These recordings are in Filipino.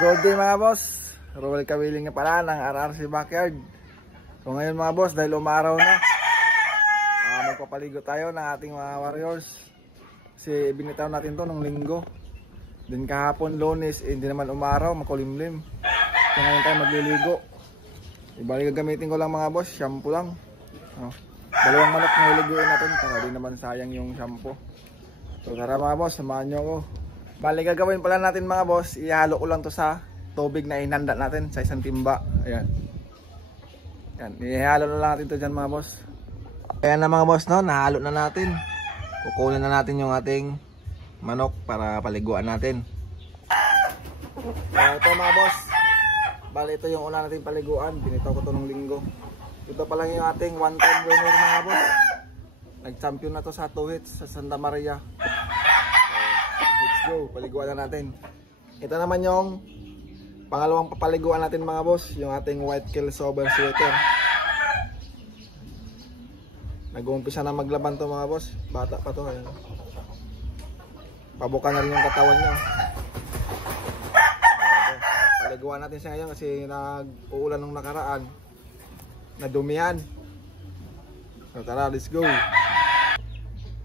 Good day mga boss, Roel Kawiling nga pala ng RRC Backyard. So ngayon mga boss, dahil umaraw na, magpapaligo tayo ng ating mga warriors. Kasi binitaw natin to nung linggo. Then kahapon Lunes, hindi naman umaraw, makulimlim. So ngayon tayo magliligo. Ibalik gagamitin ko lang mga boss, shampoo lang. Dalawang manok na iliguin natin para di naman sayang yung shampoo. So tara mga boss, samahan nyo ako. Bali gagawin pala natin mga boss, ihalo ko lang to sa tubig na inanda natin sa isang timba. Ayan. Ayan, ihalo na lang natin to dyan mga boss. Ayan na mga boss, no, nahalo na natin. Kukunin na natin yung ating manok para paliguan natin. So ito mga boss, bali ito yung una natin paliguan. Binitaw ko to nung linggo. Ito pa lang yung ating one time winner mga boss. Nag-champion na to sa 2 hits sa Santa Maria. Let's go, paliguan na natin. Ito naman yung pangalawang papaliguan natin mga boss, yung ating white kill sober sweater. Nag-uumpisa na maglaban to mga boss, bata pa to. Ayan. Pabuka na rin yung katawan niya. Paliguan natin siya ngayon kasi nag-uulan nung nakaraan, nadumihan. So tara, let's go.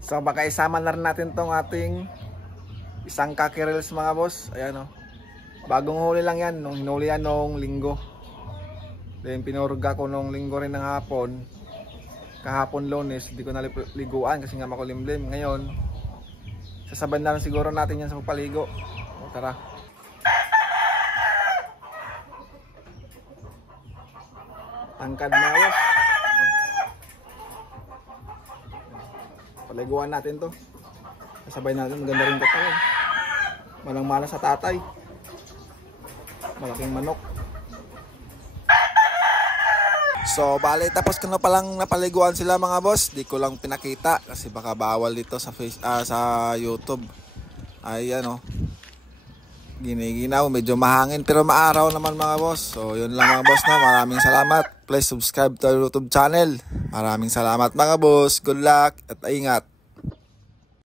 So baka isama na rin natin tong ating isang kakirils mga boss. Ayan o, bagong huli lang yan, nung hinuli yan nung linggo. Then pinurga ko nung linggo rin ng hapon. Kahapon Lunes, hindi ko naliguan kasi nga makulimlim. Ngayon, sasabay na lang siguro natin yan sa pagpaligo. O, tara. Tangkad na boss. Paliguan natin to. Sasabay natin, maganda rin katawan. Malang-malang sa tatay. Malaking manok. So bale tapos ko na palang napaliguan sila mga boss. Di ko lang pinakita kasi baka bawal dito sa sa YouTube. Ay ano, giniginaw, medyo mahangin pero maaraw naman mga boss. So yun lang mga boss, no. Maraming salamat. Please subscribe to our YouTube channel. Maraming salamat mga boss. Good luck at ingat.